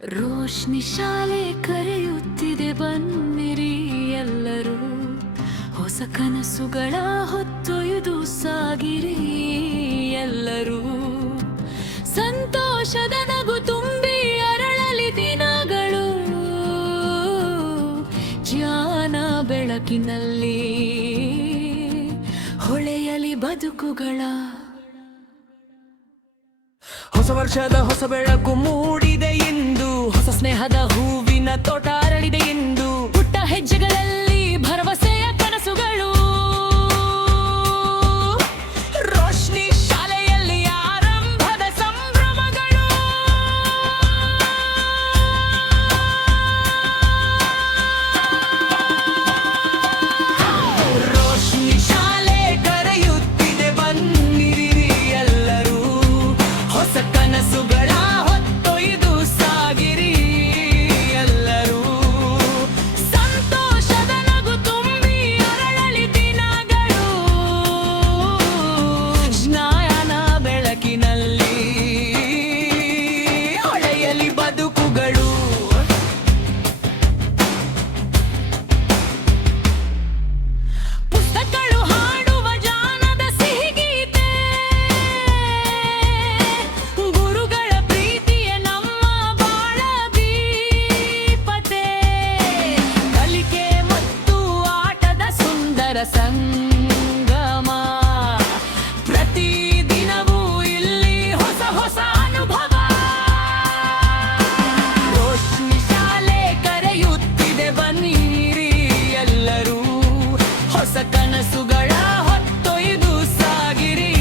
ರೋಶ್ನಿ ಶಾಲೆ ಕರೆಯುತ್ತಿದೆ, ಬನ್ನಿರಿ ಎಲ್ಲರೂ. ಹೊಸ ಕನಸುಗಳ ಹೊತ್ತೊಯ್ದು ಸಾಗಿರಿ ಎಲ್ಲರೂ. ಸಂತೋಷದ ನಗು ತುಂಬಿ ಅರಳಲಿ ದಿನಗಳು, ಜ್ಞಾನ ಬೆಳಕಿನಲ್ಲಿ ಹೊಳೆಯಲಿ ಬದುಕುಗಳ. ಹೊಸ ವರ್ಷದ ಹೊಸ ಬೆಳಕು ಮೂಡಿದೆ ಇಂದು, ಹೊಸ ಸ್ನೇಹದ ಹೂವಿನ ತೋಟ ಅರಳಿದೆ ಇಂದು. ಪುಟ್ಟ ಹೆಜ್ಜೆಗಳಲ್ಲಿ ಭರವಸೆಯ ಕನಸುಗಳು, ರೋಶ್ನಿ ಶಾಲೆಯಲ್ಲಿ ಆರಂಭದ ಸಂಭ್ರಮಗಳು. ರೋಶ್ನಿ ಶಾಲೆ ಕರೆಯುತ್ತಿದೆ, ಬನ್ನಿರಿ ಎಲ್ಲರೂ. ಹೊಸ ಕನಸುಗಳ ಹೊತ್ತೊಯ್ದು ಸಾಗಿರಿ ಎಲ್ಲರೂ. ಸಂತೋಷದ ನಗು ತುಂಬಿ ಅರಳಲಿ ದಿನಗಳು, ಜ್ಞಾನ ಬೆಳಕಿನಲ್ಲಿ ಹೊಳೆಯಲಿ ಬದುಕುಗಳು. ಪುಸ್ತಕಗಳು ಹಾಡುವ ಜಾನದ ಸಿಹಿಗೀತೆ, ಗುರುಗಳ ಪ್ರೀತಿಯ ನಮ್ಮ ಬಾಳ ದೀಪತೆ. ಕಲಿಕೆ ಮತ್ತು ಆಟದ ಸುಂದರ ಸಂಗಮ, ಪ್ರತಿದಿನವೂ ಇಲ್ಲಿ ಹೊಸ ಹೊಸ ಅನುಭವ. ರೋಶ್ನಿ ಶಾಲೆ ಕರೆಯುತ್ತಿದೆ, ಬನ್ನಿರಿ ಎಲ್ಲರೂ. ಹೊಸ ಕನಸುಗಳ ಹೊತ್ತೊಯ್ದು ಸಾಗಿರಿ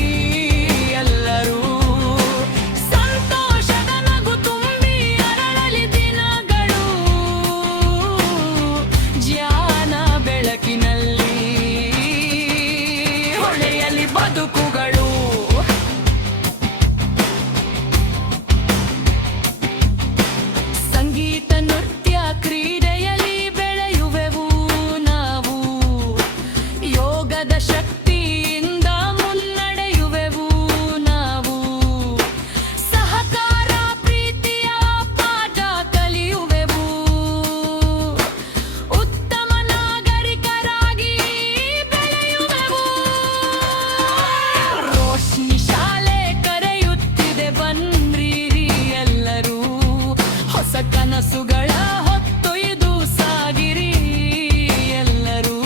ಎಲ್ಲರೂ. ಸಂತೋಷದ ನಗು ತುಂಬಿ ಅರಳಲಿ ದಿನಗಳು, ಜ್ಞಾನ ಬೆಳಕಿನಲ್ಲಿ ಹೊಳೆಯಲಿ ಬದುಕುಗಳು. ಸಂಗೀತ ನೃತ್ಯ ಕ್ರೀಡೆಯಲ್ಲಿ ಬೆಳೆಯುವೆವು ನಾವು. ಯೋಗದ ಶಕ್ತಿಯಿಂದ ಮುನ್ನಡೆಯುವೆವು ನಾವು. ಸಹಕಾರ ಪ್ರೀತಿಯ ಪಾಠ ಕಲಿಯುವೆವು, ಉತ್ತಮ ನಾಗರಿಕರಾಗಿ ಬೆಳೆಯುವೆವು. ರೋಶ್ನಿ ಶಾಲೆ ಕರೆಯುತ್ತಿದೆ, ಬನ್ನಿರಿ ಎಲ್ಲರೂ. ಹೊಸ ಕನಸುಗಳ ಹೊತ್ತೊಯ್ದು ಸಾಗಿರಿ ಎಲ್ಲರೂ.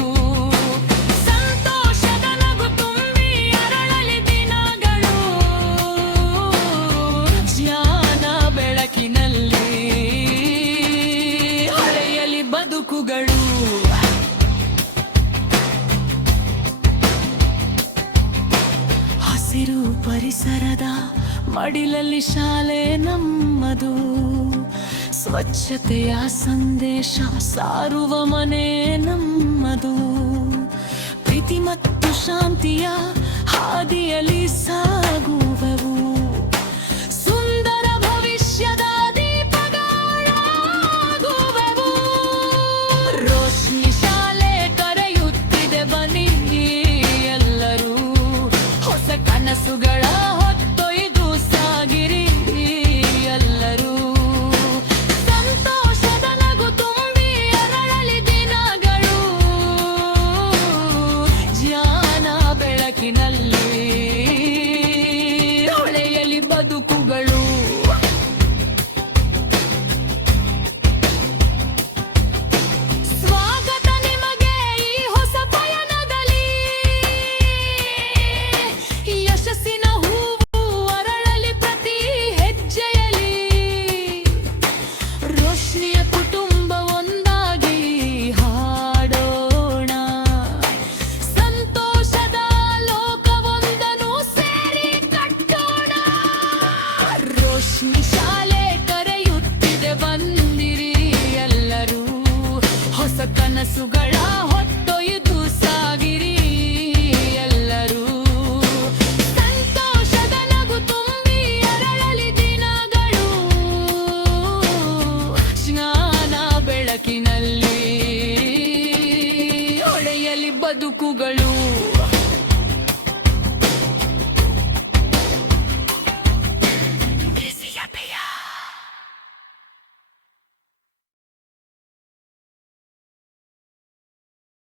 ಸಂತೋಷದ ನಗು ತುಂಬಿ ಅರಳಲಿ ದಿನಗಳು, ಜ್ಞಾನ ಬೆಳಕಿನಲ್ಲಿ ಹೊಳೆಯಲಿ ಬದುಕುಗಳು. ಹಸಿರು ಪರಿಸರದ ಮಡಿಲಲ್ಲಿ ಶಾಲೆ ನಮ್ಮದು. ಸ್ವಚ್ಛತೆಯ ಸಂದೇಶ ಸಾರುವ ಮನೆ ನಮ್ಮದು. ಪ್ರೀತಿ ಮತ್ತು ಶಾಂತಿಯ ಹಾದಿಯಲ್ಲಿ ಸಾಗುವ